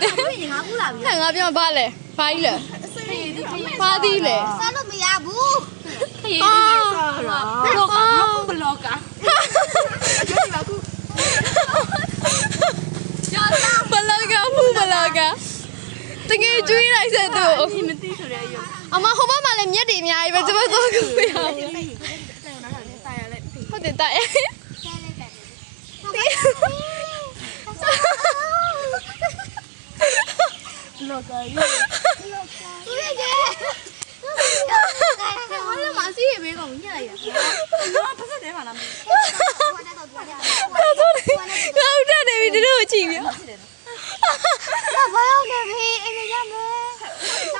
ဟဲ့ငါပြောဘာလဲဘာကြီးလဲဘာသီးလဲ စားလို့မရဘူး ဘလော့ကာတကယ်ကျွေးလိုက်စက်သူမသိဆိုတဲ့အရုပ်အမဟိုဘက်မှာလည်းမြက်တွေအများကြီးပဲကျမသွားကြည့်ရအောင်ဟုတ်တယ်တိုက်လောကကြီးသူရဲ့ကဲဘာလဲမစီးရဘေးကောင်ညက်လိုက်ရဘာဖက်တယ်မှာလားဟုတ်တယ်နေပြီတို့ကြည့်ပြဘာရောက်နေပြီအိမ်မရမယ်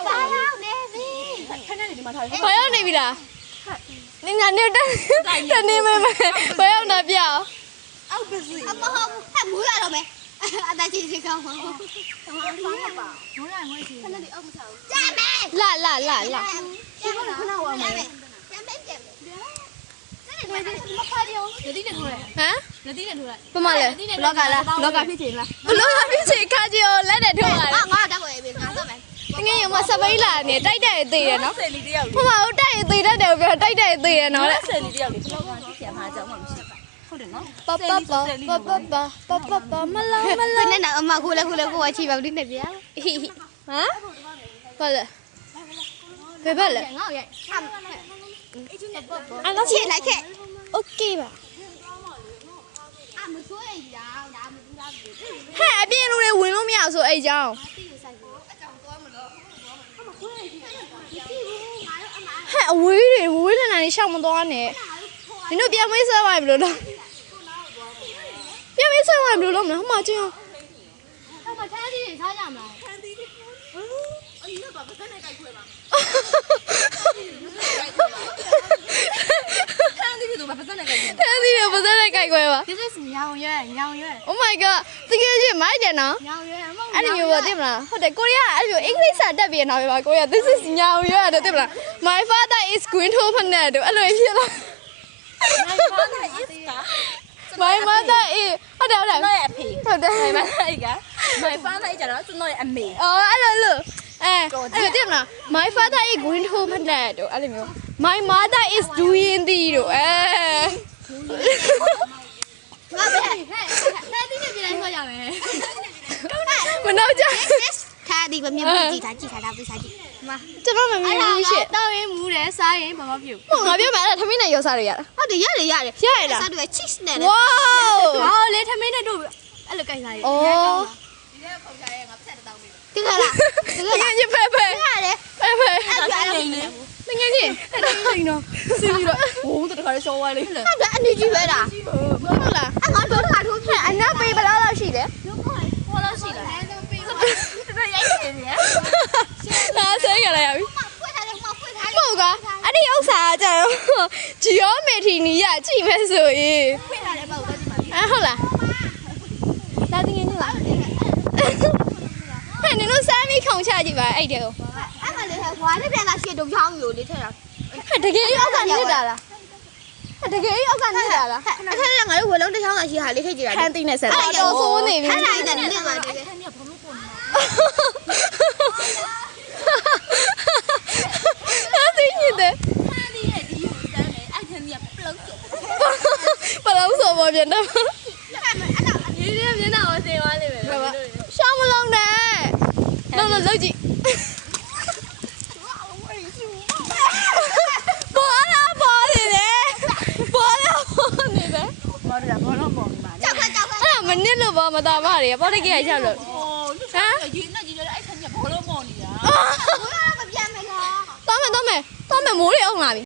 ဘာရောက်နေပြီခဏလေးဒီမှာထားဘာရောက်နေပြီလားနေငါနေတနေမဲဘာရောက်နေပြအောင်အောက်ပစီအမဟုတ်ဟဲ့မူးရတော့မယ်အတကြီးကြီးကောင်းပါမိုးရပါမိုးရမွေးချင်ခဏလေးအောက်မချဘူးကြမ်းမယ်လာဒီကခဏဝအောင်မယ်ကြမ်းမယ်ကြမ်းမယ်မဖားရအောင်ဒီတိနဲ့ထိုးလိုက်ဟမ်ဒီတိနဲ့ထိုးလိုက်ဘမလဲလောကလားလောကဖြစ်ချင်လားဘလောကဖြစ်ချင်ခါကြီးကိုလက်နဲ့ထိုးလာတယ်ငါတက်ဝင်ပြီငါတော့မယ်တကယ်ရမစပိတ်လာနေတိုက်တယ်သေးတယ်နော်ဆယ်လီတယောက်ဘမတို့တိုက်ရသေးတတ်တယ်ပြောတိုက်တယ်သေးတယ်နော်လေဆယ်လီတယောက်လေဘလောကဖြစ်ချင်မှာကြောက်မှမရှိဟုတ်တယ်နော်ပမလောနဲ့အမခိုးလဲကိုချီပါဦးဒီနဲ့ဗျာဟမ်ဘာလဲဘယ်ဘက်လဲငါ့ရိုက်အဲ့တော့ချစ်လိုက်ခဲ့ โอเคပါမဆိုးရရဒါမတူတာဟဲ့အပြင်လူတွေဝင်လို့မရဆိုအဲ့ကြောင်းဟဲ့အဝေးထန်တာနေရှောက်မသွားနဲ့နင်တို့ပြန်မေးဆွဲပါဘယ်လိုလုပ်ပြန်မေးဆွဲပါဘယ်လိုလုပ်မလဲဟိုမှာကျင်းအောင်ဟိုမှာထန်းသီးတွေစားကြမလားထန်းသီးတွေအင်းတော့ပါစနဲ့ကြိုက်ခွဲပါထန်းသီးတွေပါစနဲ့ကြိုက်ခွဲထန်းသီးတွေပါစနဲ့ကြိုက်ခွဲပါ This is ညောင်ရွက် Oh my god တကယ်ကြီးမိုက်တယ်နော်ညောင်ရွက်အဲ့လိုမျိုးပါသိမလားဟုတ်တယ်ကိုရီးယားအဲ့လိုအင်္ဂလိပ်စာတက်ပြီးနောက်ပြပါကိုရီးယား This is ညောင်ရွက်တယ်သိမလား My father is going to Phanet တို့အဲ့လိုဖြစ်လာ My mother is ဟုတ်တယ်ကျွန်တော်ရဲ့အဖေ ဟုတ်တယ် My mother က My father ကျတော့ကျွန်တော်ရဲ့အမေအော်အဲ့လိုအဲ့လိုသိမလား My father is going to Phanet တို့အဲ့လိုမျိုး My mother is doing the တို့ငါပဲဟဲ့ဒီနေ့ပြန်လိုက်ဆွဲရမယ်မနောက်ကြထားဒီမမြင်ကြည့်ထားတာပြစားကြည့်မကျွန်တော်မမြင်ဘူးရှင့်တောင်းရင်မူးတယ်စားရင်ဘာမှပြုတ်ဟုတ်ငါပြောမယ်အဲ့ဒါထမင်းနဲ့ရောစားရရတာဟုတ်တယ်ရတယ်လားစားတယ် cheese နဲ့ wow ဟောလေထမင်းနဲ့တို့အဲ့လိုကြိုက်စားရဩဒီကခုံချရဲငါဆက်တောင်းပေးတင်လားတကယ်ကြီးဖဲရတယ်ဖဲအဲ့ဒါနေနေတကယ်ကြီးနေတော့စီပြီးတော့ဟိုးတခါလေးရှော့သွားလေဟုတ်တယ်အနေကြီးပဲလားဟုတ်လားငါတို့ထိုးဖြစ်အနာပေးဘယ်လောက်ရှိလဲ ဟောလောက်ရှိလားတော်တော်ရိုက်နေတယ်ဒါဆဲကြလိုက်ရပြီဖွင့်ထားတယ်ဖွင့်ထားတယ်ဟုတ်ကအဲ့ဒီဥစ္စာကကြတော့ဂျီယိုမက်ထရီနီရကြည့်မယ်ဆိုရင်ဖွင့်ထားတယ်မဟုတ်ဘူးဟုတ်လားဒါတင်နေလားဟဲ့နင်တို့စမ်းပြီးခုံချကြည့်ပါအဲ့တဲ့ကိုအဲ့မလေးဟွာလေးပြန်လာရှေ့တုံချောင်းอยู่လေးထက်တာဟဲ့တကယ်အောက်ကနေတာလားတကယ်အောက်ကနေတာလားအဲ့ဒါကငါတို့ဝလုံးတစ်ချောင်းသာရှိဟာလေးထည့်ကြည့်တာခန်းသိနေဆက်တော့ဆိုးနေပြီအဲ့ဒါနဲ့နင်းမှာတကယ်ခန်းကဘလို့ပုံနေတာသိနေတယ်ခန်းလေးရဲ့ဒီယူစမ်းမယ်အဲ့ခန်းကြီးကပလောက်ဆိုပလောက်ဆိုပေါ်ပြန်တော့ဒီလေးမျက်နှာကိုစင်သွားလိမ့်မယ်လို့ရှောင်းမလုံးနဲ့လုံးလုံးကြည့်ပေါ်လာပေါ်နေတယ်ပေါ်လာပေါ်နေတယ်ဘောရဘောလုံးပေါ်မှာကြောက်ခါအဲ့မနစ်လို့ပေါ်မတော်ပါတွေပေါ်တကယ်ရလို့ဟမ်ရေနဲ့ကြီးလည်းအဲ့ခန်းကြီးဘောလုံးပေါ်နေတာမပြန်မယ်လားသွားမယ်မိုးတွေအောင်လာပြီ